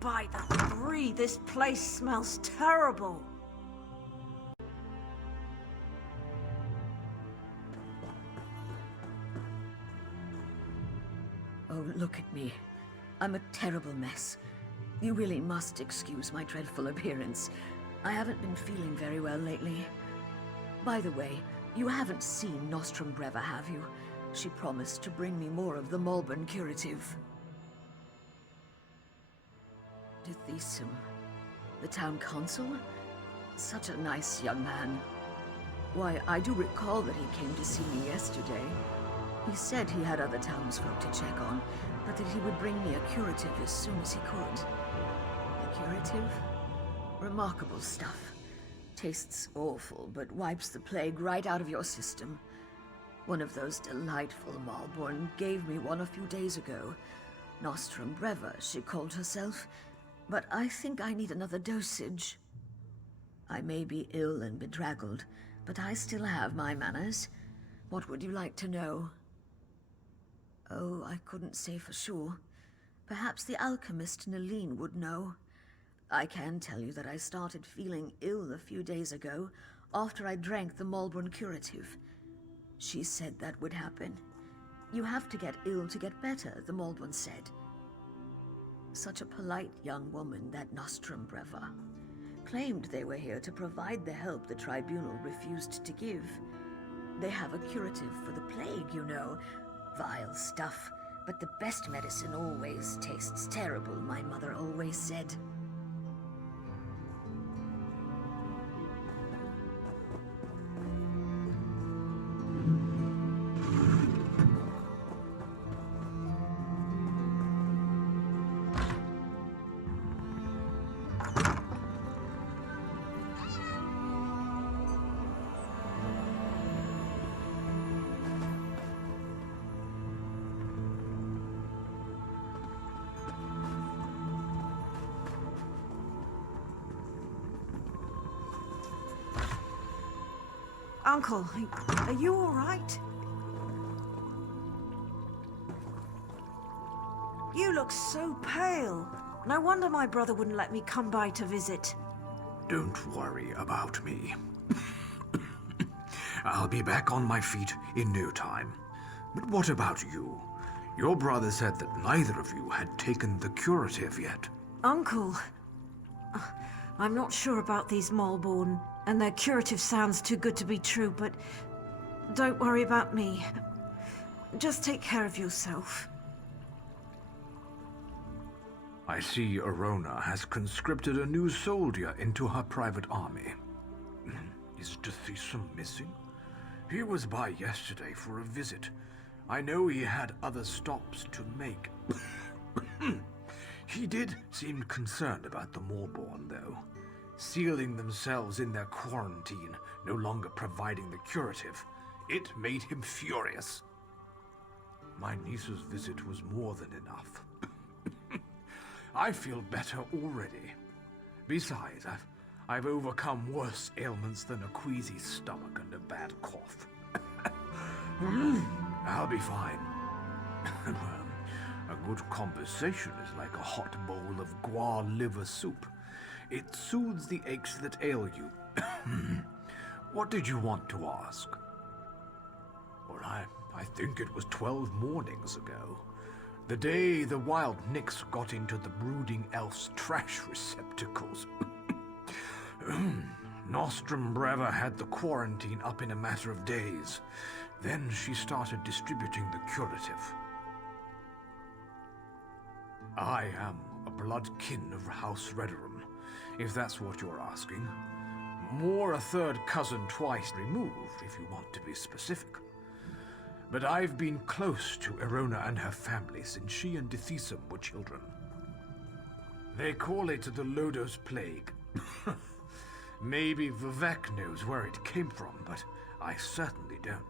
by the brie, this place smells terrible. Oh, look at me. I'm a terrible mess. You really must excuse my dreadful appearance. I haven't been feeling very well lately. By the way, you haven't seen Nostrum Breva, have you? She promised to bring me more of the Malborn curative. Dithisum, the town consul? Such a nice young man. Why, I do recall that he came to see me yesterday. He said he had other townsfolk to check on, but that he would bring me a curative as soon as he could. The curative? Remarkable stuff. Tastes awful, but wipes the plague right out of your system. One of those delightful Malborn gave me one a few days ago. Nostrum Breva, she called herself. But I think I need another dosage. I may be ill and bedraggled, but I still have my manners. What would you like to know? Oh, I couldn't say for sure. Perhaps the alchemist Nalene would know. I can tell you that I started feeling ill a few days ago after I drank the Malborn curative. She said that would happen. You have to get ill to get better, the Malborn said. Such a polite young woman, that Nostrum Breva. Claimed they were here to provide the help the tribunal refused to give. They have a curative for the plague, you know. Vile stuff, but the best medicine always tastes terrible, my mother always said. Uncle, are you all right? You look so pale. No wonder my brother wouldn't let me come by to visit. Don't worry about me. I'll be back on my feet in no time. But what about you? Your brother said that neither of you had taken the curative yet. Uncle, I'm not sure about these Malborn, and their curative sounds too good to be true, but don't worry about me. Just take care of yourself. I see Arona has conscripted a new soldier into her private army. Is Dithisum missing? He was by yesterday for a visit. I know he had other stops to make. He did seem concerned about the Malborn, though. Sealing themselves in their quarantine, no longer providing the curative. It made him furious. My niece's visit was more than enough. I feel better already. Besides, I've overcome worse ailments than a queasy stomach and a bad cough. I'll be fine. A good conversation is like a hot bowl of guar liver soup. It soothes the aches that ail you. What did you want to ask? Well, I think it was 12 mornings ago. The day the wild Nix got into the brooding elf's trash receptacles. Nostrum Breva had the quarantine up in a matter of days. Then she started distributing the curative. I am a blood kin of House Redorum, if that's what you're asking. More a third cousin twice removed, if you want to be specific. But I've been close to Arona and her family since she and Dithisum were children. They call it the Llodos plague. Maybe Vivek knows where it came from, but I certainly don't.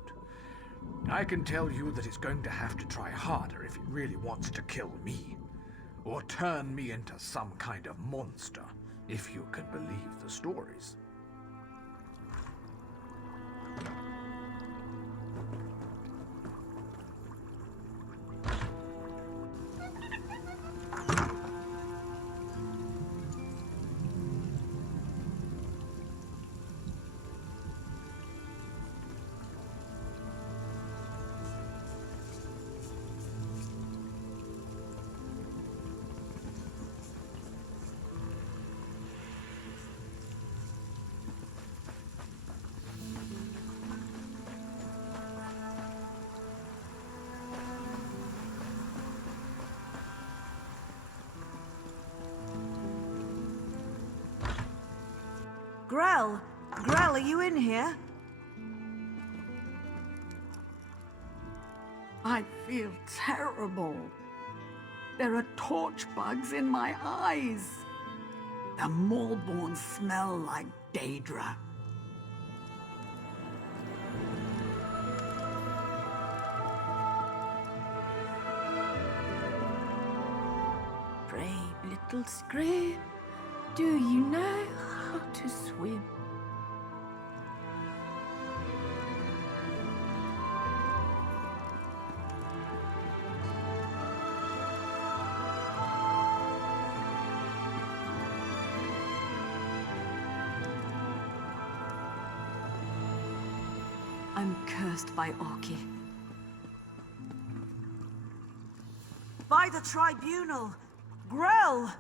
I can tell you that it's going to have to try harder if it really wants to kill me. Or turn me into some kind of monster, if you can believe the stories. Grell? Grell, are you in here? I feel terrible. There are torch bugs in my eyes. The Maulborn smell like Daedra. Brave little Scream, do you know how to swim? I'm cursed by Orki. By the tribunal! Grell!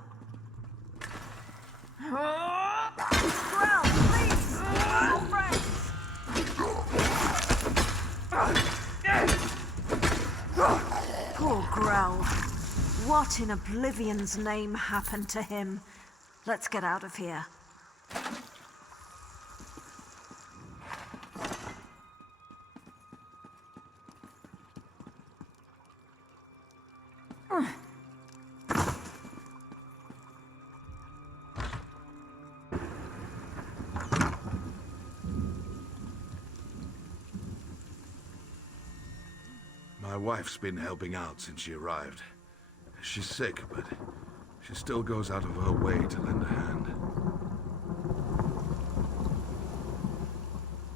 Grell, please! Your friends! Poor Grell. What in Oblivion's name happened to him? Let's get out of here. My wife's been helping out since she arrived. She's sick, but she still goes out of her way to lend a hand.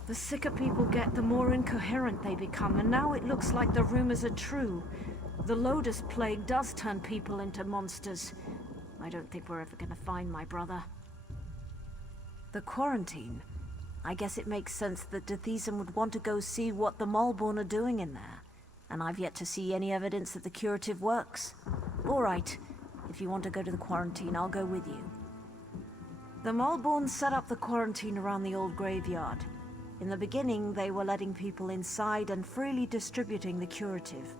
The sicker people get, the more incoherent they become, and now it looks like the rumors are true. The Llodos plague does turn people into monsters. I don't think we're ever gonna find my brother. The quarantine. I guess it makes sense that Dethesum would want to go see what the Maulborn are doing in there. And I've yet to see any evidence that the curative works. All right, if you want to go to the quarantine, I'll go with you. The Maulborn set up the quarantine around the old graveyard. In the beginning, they were letting people inside and freely distributing the curative.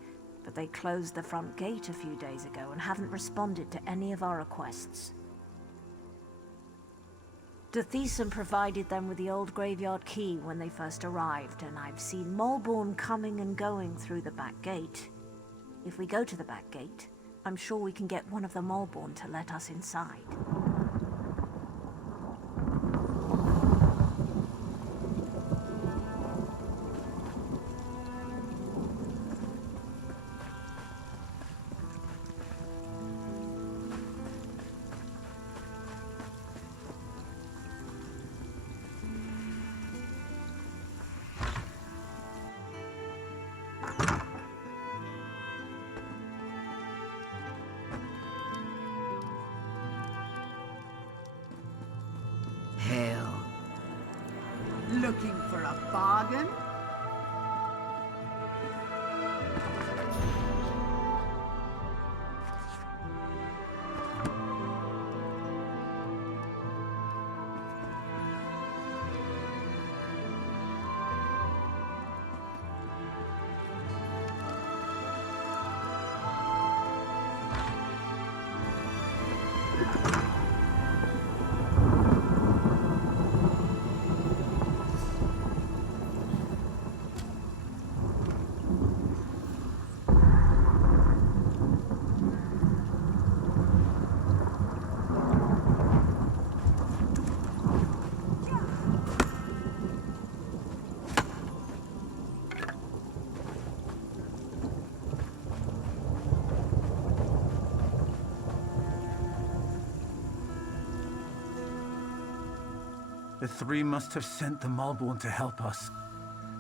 But they closed the front gate a few days ago and haven't responded to any of our requests. Dethesum provided them with the old graveyard key when they first arrived, and I've seen Maulborn coming and going through the back gate. If we go to the back gate, I'm sure we can get one of the Maulborn to let us inside. Hell. Looking for a bargain? The three must have sent the Maulborn to help us.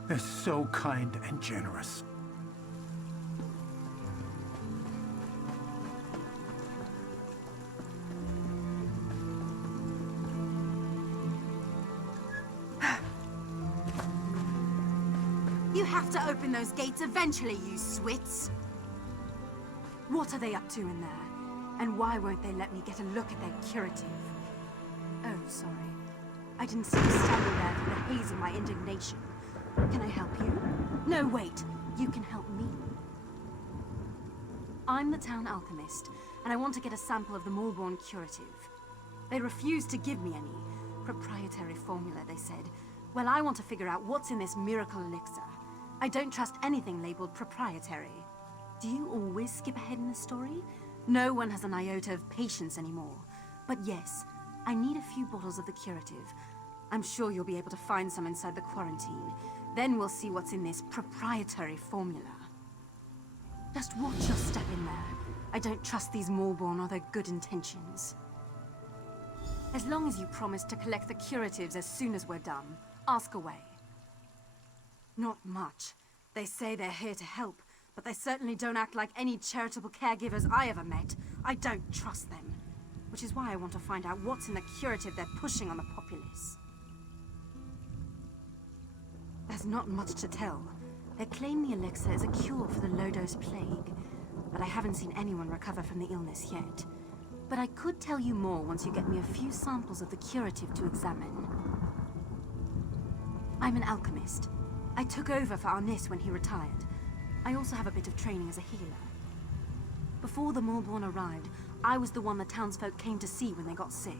They're so kind and generous. You have to open those gates eventually, you swits! What are they up to in there? And why won't they let me get a look at their curative? Oh, sorry. I didn't see you standing there through the haze of my indignation. Can I help you? No, wait. You can help me. I'm the town alchemist, and I want to get a sample of the Maulborn curative. They refuse to give me any, Proprietary formula, they said. Well, I want to figure out what's in this miracle elixir. I don't trust anything labeled proprietary. Do you always skip ahead in the story? No one has an iota of patience anymore. But yes, I need a few bottles of the curative. I'm sure you'll be able to find some inside the quarantine. Then we'll see what's in this proprietary formula. Just watch your step in there. I don't trust these Maulborn or their good intentions. As long as you promise to collect the curatives as soon as we're done, ask away. Not much. They say they're here to help, but they certainly don't act like any charitable caregivers I ever met. I don't trust them. Which is why I want to find out what's in the curative they're pushing on the populace. There's not much to tell. They claim the elixir is a cure for the Llodos plague, but I haven't seen anyone recover from the illness yet. But I could tell you more once you get me a few samples of the curative to examine. I'm an alchemist. I took over for Arnis when he retired. I also have a bit of training as a healer. Before the Maulborn arrived, I was the one the townsfolk came to see when they got sick.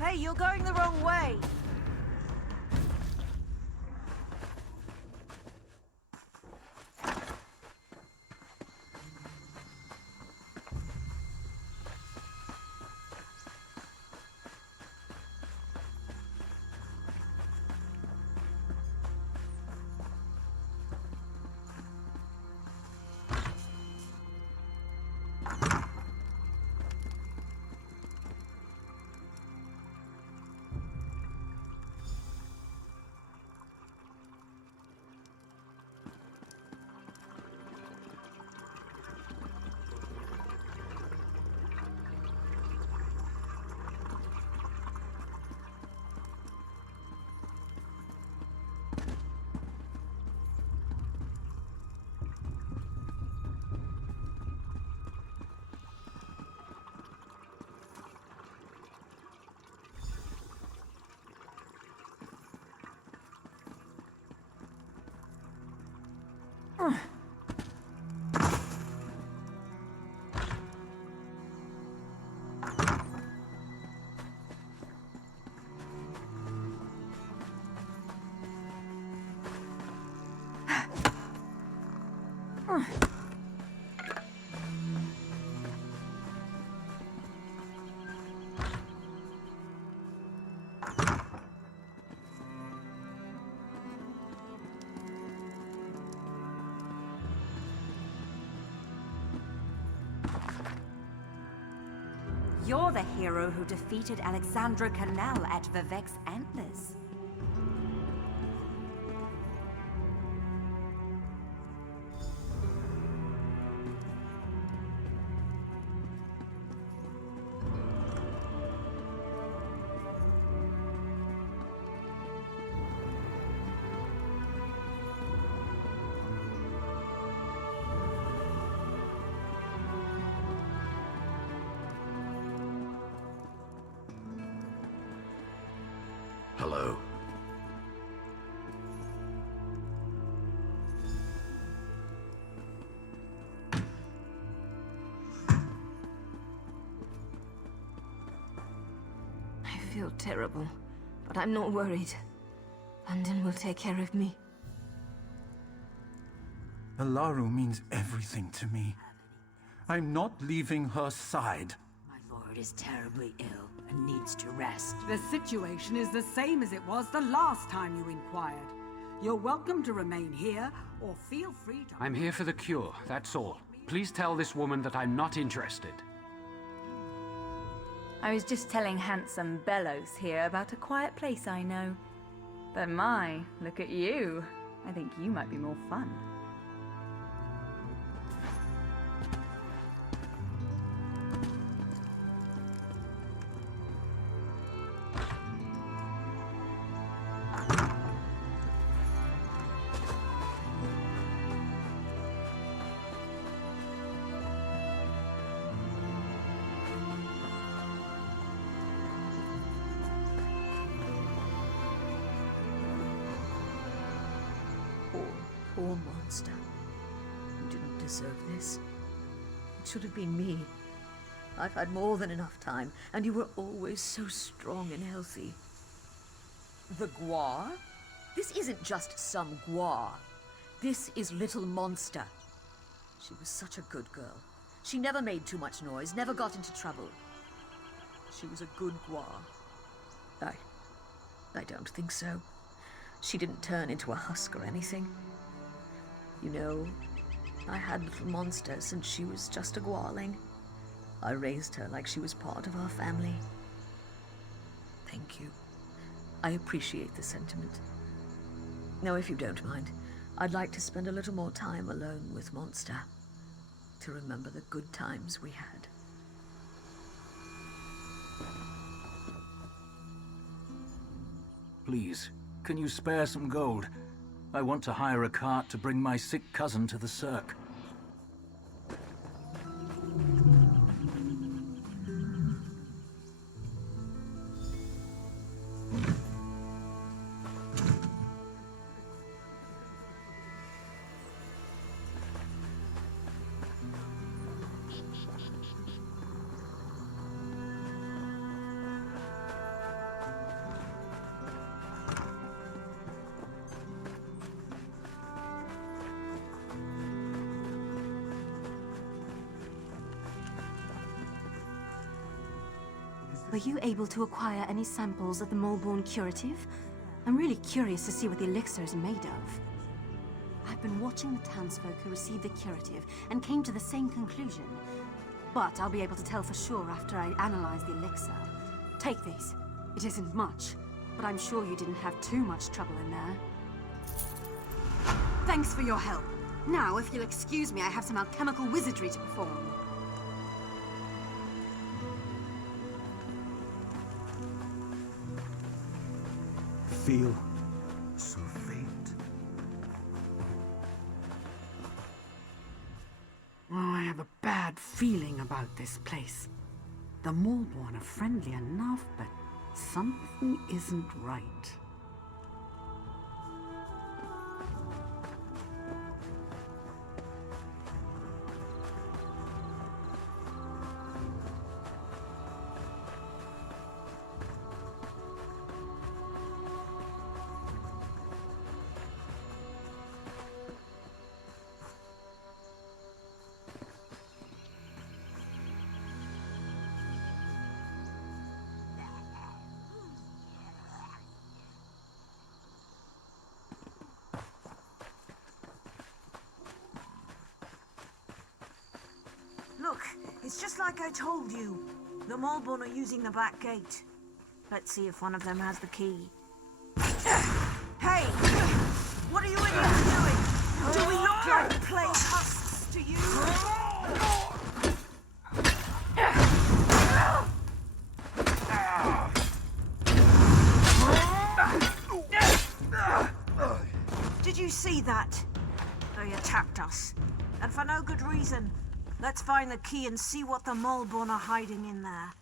Hey, you're going the wrong way. You're the hero who defeated Alexandra Canal at Vivek's Antlers. Hello. I feel terrible, but I'm not worried. London will take care of me. Alaru means everything to me. I'm not leaving her side. My lord is terribly ill and needs to rest. The situation is the same as it was the last time you inquired. You're welcome to remain here, or feel free to... I'm here for the cure, that's all. Please tell this woman that I'm not interested. I was just telling handsome Bellows here about a quiet place I know. But my, look at you. I think you might be more fun. Poor monster. You didn't deserve this. It should have been me. I've had more than enough time, and you were always so strong and healthy. The Gua? This isn't just some Gua. This is Little Monster. She was such a good girl. She never made too much noise, never got into trouble. She was a good Gua. I don't think so. She didn't turn into a husk or anything. You know, I had Little Monster since she was just a Gualing. I raised her like she was part of our family. Thank you. I appreciate the sentiment. Now, if you don't mind, I'd like to spend a little more time alone with Monster, to remember the good times we had. Please, can you spare some gold? I want to hire a cart to bring my sick cousin to the Cirque. Were you able to acquire any samples of the Molborn curative? I'm really curious to see what the elixir is made of. I've been watching the townsfolk who received the curative and came to the same conclusion. But I'll be able to tell for sure after I analyze the elixir. Take these. It isn't much, but I'm sure you didn't have too much trouble in there. Thanks for your help. Now, if you'll excuse me, I have some alchemical wizardry to perform. Feel So faint. Oh, I have a bad feeling about this place. The Molborn are friendly enough, but something isn't right. Look, it's just like I told you. The Maulborn are using the back gate. Let's see if one of them has the key. Hey! What are you idiots doing? Do we look like plain husks to you? Did you see that? They attacked us. And for no good reason. Let's find the key and see what the Maulborn are hiding in there.